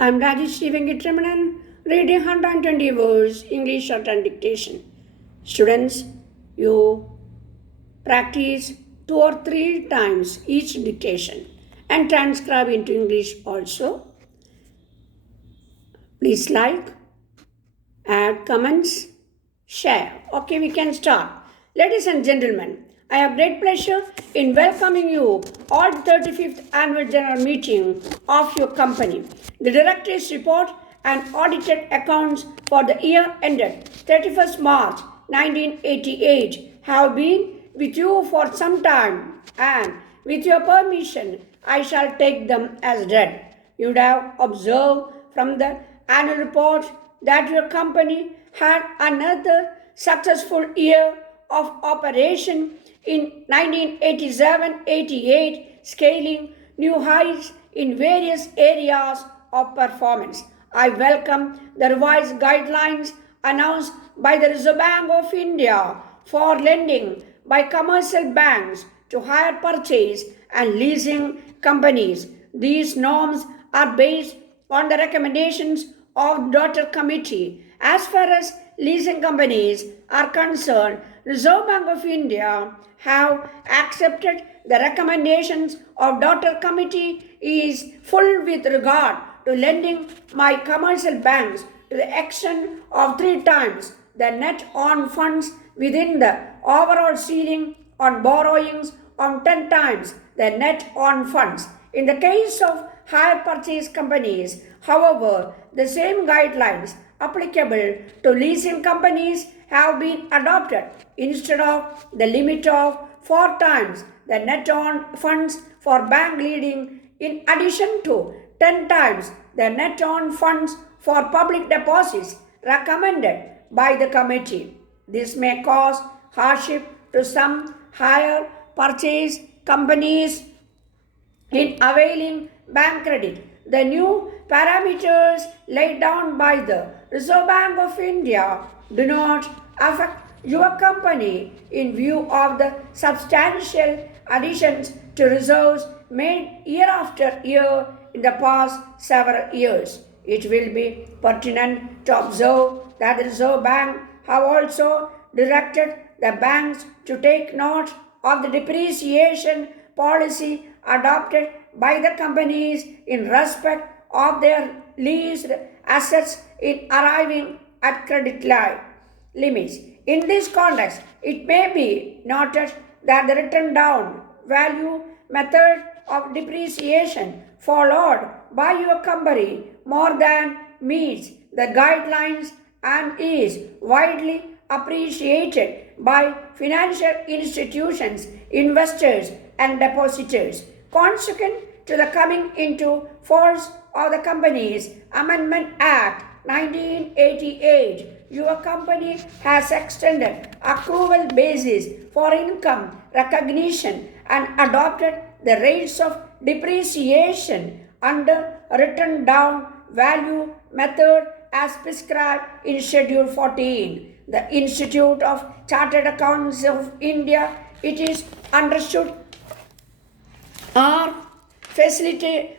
I'm Rajesh Venkatramanan, reading 120 words, English Shorthand Dictation. Students, you practice 2 or 3 times each dictation and transcribe into English also. Please like, add comments, share. Okay, we can start. Ladies and gentlemen, I have great pleasure in welcoming you all to 35th Annual General Meeting of your company. The Director's report and audited accounts for the year ended 31st March 1988 have been with you for some time, and with your permission, I shall take them as read. You would have observed from the annual report that your company had another successful year of operation in 1987-88, scaling new heights in various areas of performance. I welcome the revised guidelines announced by the Reserve Bank of India for lending by commercial banks to hire purchase and leasing companies. These norms are based on the recommendations of daughter committee. As far as leasing companies are concerned, Reserve Bank of India have accepted the recommendations of daughter committee is full with regard to lending by commercial banks to the extent of 3 times the net on funds within the overall ceiling on borrowings on 10 times the net on funds. In the case of hire purchase companies, however, the same guidelines applicable to leasing companies have been adopted. Instead of the limit of 4 times the net on funds for bank lending, in addition to 10 times the net on funds for public deposits recommended by the committee. This may cause hardship to some hire purchase companies in availing bank credit. The new parameters laid down by the Reserve Bank of India do not affect your company in view of the substantial additions to reserves made year after year in the past several years. It will be pertinent to observe that the Reserve Bank have also directed the banks to take note of the depreciation policy adopted by the companies in respect of their leased assets in arriving at credit limits. In this context, it may be noted that the written down value method of depreciation followed by your company more than meets the guidelines and is widely appreciated by financial institutions, investors, and depositors. Consequent to the coming into force of the Companies Amendment Act 1988, your company has extended accrual basis for income recognition and adopted the rates of depreciation under written down value method as prescribed in Schedule 14. The Institute of Chartered Accountants of India, it is understood, are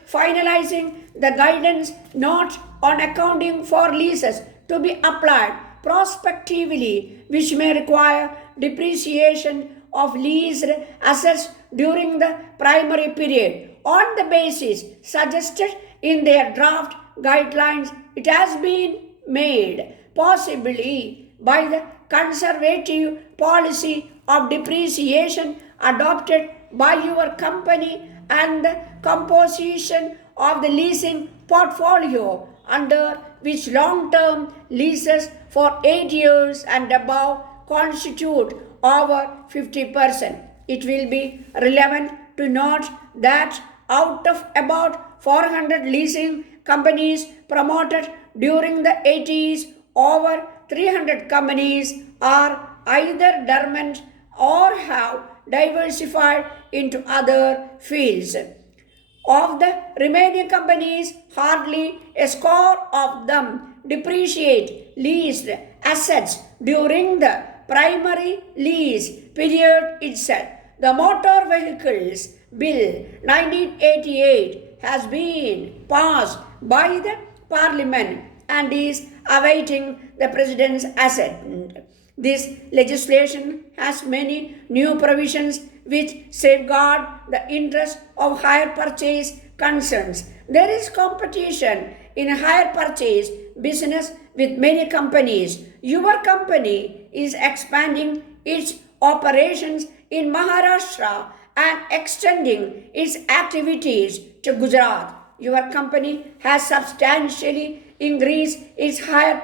finalizing the guidance note on accounting for leases to be applied prospectively, which may require depreciation of leased assets during the primary period. On the basis suggested in their draft guidelines, it has been made possibly by the conservative policy of depreciation adopted by your company and the composition of the leasing portfolio, under which long-term leases for 8 years and above constitute over 50%. It will be relevant to note that out of about 400 leasing companies promoted during the 80s, over 300 companies are either dormant or have diversified into other fields. Of the remaining companies, hardly a score of them depreciate leased assets during the primary lease period itself. The Motor Vehicles Bill 1988 has been passed by the Parliament and is awaiting the President's assent. This legislation has many new provisions which safeguard the interest of hire purchase concerns. There is competition in hire purchase business with many companies. Your company is expanding its operations in Maharashtra and extending its activities to Gujarat. Your company has substantially increased its higher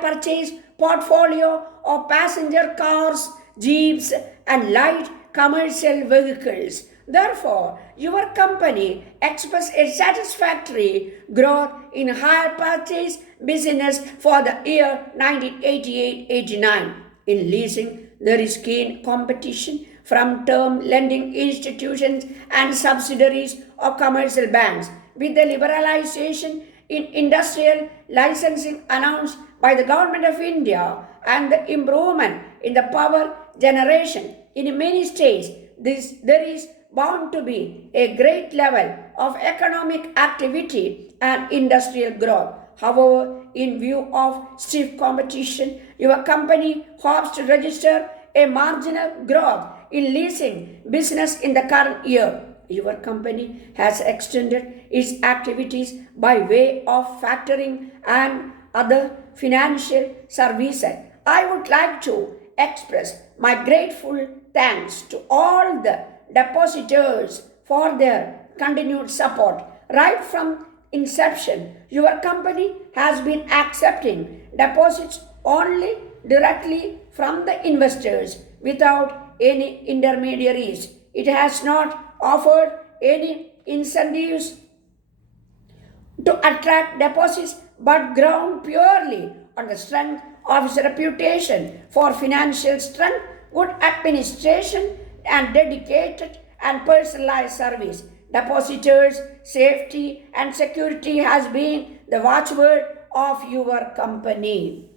purchase portfolio of passenger cars, jeeps, and light commercial vehicles. Therefore, your company expressed a satisfactory growth in hire purchase business for the year 1988-89. In leasing, there is keen competition from term lending institutions and subsidiaries of commercial banks. With the liberalization in industrial licensing announced by the Government of India and the improvement in the power generation in many states, there is bound to be a great level of economic activity and industrial growth. However, in view of stiff competition, your company hopes to register a marginal growth in leasing business in the current year. Your company has extended its activities by way of factoring and other financial services. I would like to express my grateful thanks to all the depositors for their continued support. Right from inception, your company has been accepting deposits only directly from the investors without any intermediaries. It has not offered any incentives to attract deposits but ground purely on the strength of its reputation for financial strength, good administration, and dedicated and personalized service. Depositors' safety and security has been the watchword of your company.